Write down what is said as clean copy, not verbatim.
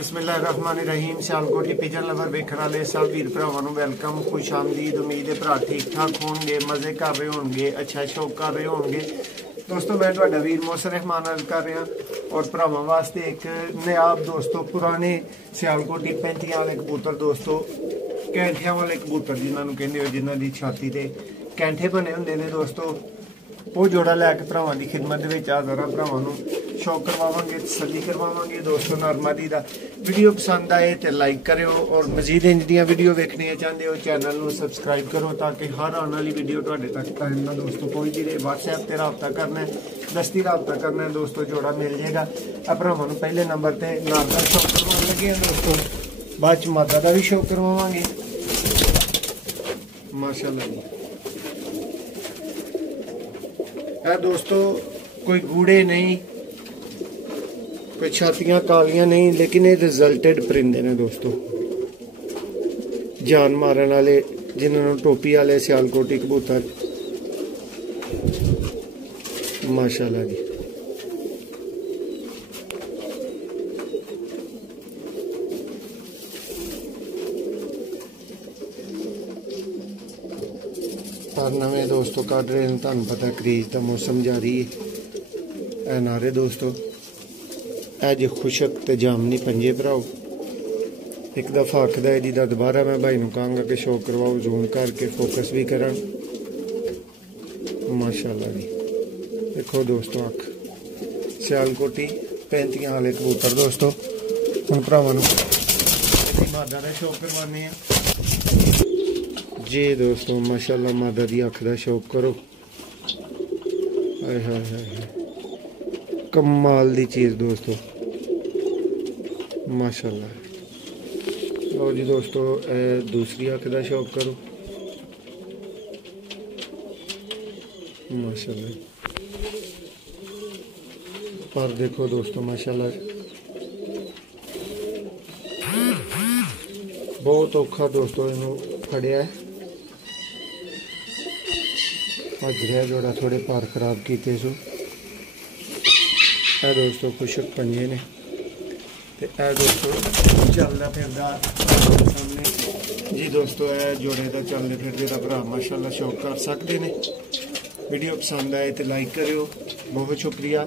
बिस्मिल्लाहिर्रहमानिर्रहीम। Sialkoti pigeon lover वेखण वाले सब वीर भरावां नूं वेलकम, खुश आमदीद। उम्मीद है भरा ठीक ठाक होणगे, मज़े कर रहे होणगे, अच्छा शौक कर रहे होणगे। दोस्तों मैं तुहाडा वीर मोहसिन रहमान अर्ज कर रहा और भरावां वास्ते एक नायाब दोस्तों पुराने सियालकोटी 35 वाले कबूतर दोस्तों, कैंठियां वाले कबूतर जिन्होंने कहते हो, जिन्हों की छाती ते कैंठे बने होंगे ने दोस्तों, वो जोड़ा लैके भरावां की खिदमत हाज़र हाँ। भरावां नूं शौक करवावांगे, तसल्ली करवावांगे दोस्तों। नॉर्मली दा वीडियो पसंद आए तो लाइक करो और मजीद इंज दियां वीडियो वेखनियां चाहते हो चैनल नूं सबसक्राइब करो ताकि हर आने वाली वीडियो तुहाडे तक टाइम नाल दोस्तों पहुँच रहे। WhatsApp ते रबता करना है, दस्ती रबता करना है दोस्तों, जोड़ा मिल जाएगा। भरावां नूं पहले नंबर ते नार दा शौक करवाउण लगे हैं दोस्तों, बाद च मादा दा भी शौक करवावांगे माशाअल्लाह जी। दोस्तों कोई गूढ़े नहीं, कोई छातियां कालियां नहीं, लेकिन ये रिजल्टेड परिंदे ने दोस्तों, जान मारन वाले, जिन्होंने टोपी वाले सियालकोटी कबूतर माशाअल्लाह जी। पर नवे दोस्तों कट रहे हैं, तुहानू पता क्रीज का मौसम जारी है। नारे दोस्तों अज खुशक ते जामनी पंजे भराओ। एक दफ़ा आखदा है जी, दोबारा मैं भाई नूं कहांगा कि शौक करवाओ, जूम करके फोकस भी करन माशाअल्लाह जी। देखो दोस्तों अख सियालकोटी 35 वाले कबूतर दोस्तों, हुण भरावां नूं मादा दा शौक करवाने हैं जी दोस्तों। माशाअल्लाह मादा दी अख दा शौक करो, हाय हाय हाय कमाल दी चीज़ दोस्तों माशाअल्लाह। लो जी दोस्तों दूसरी अख दा शौक करो माशाअल्लाह। पर देखो दोस्तों माशाअल्लाह बहुत औखा दोस्तों इन्हों फड़िया है। भज रहा जोड़ा, थोड़े पार खराब किए सो है दोस्तों, खुशक पंजे ने ते दोस्तों चलता फिरदा सामने जी दोस्तों। जोड़े का चलते फिरते का भरा माशाअल्लाह शौक कर सकते हैं। वीडियो पसंद आए तो लाइक करो, बहुत शुक्रिया।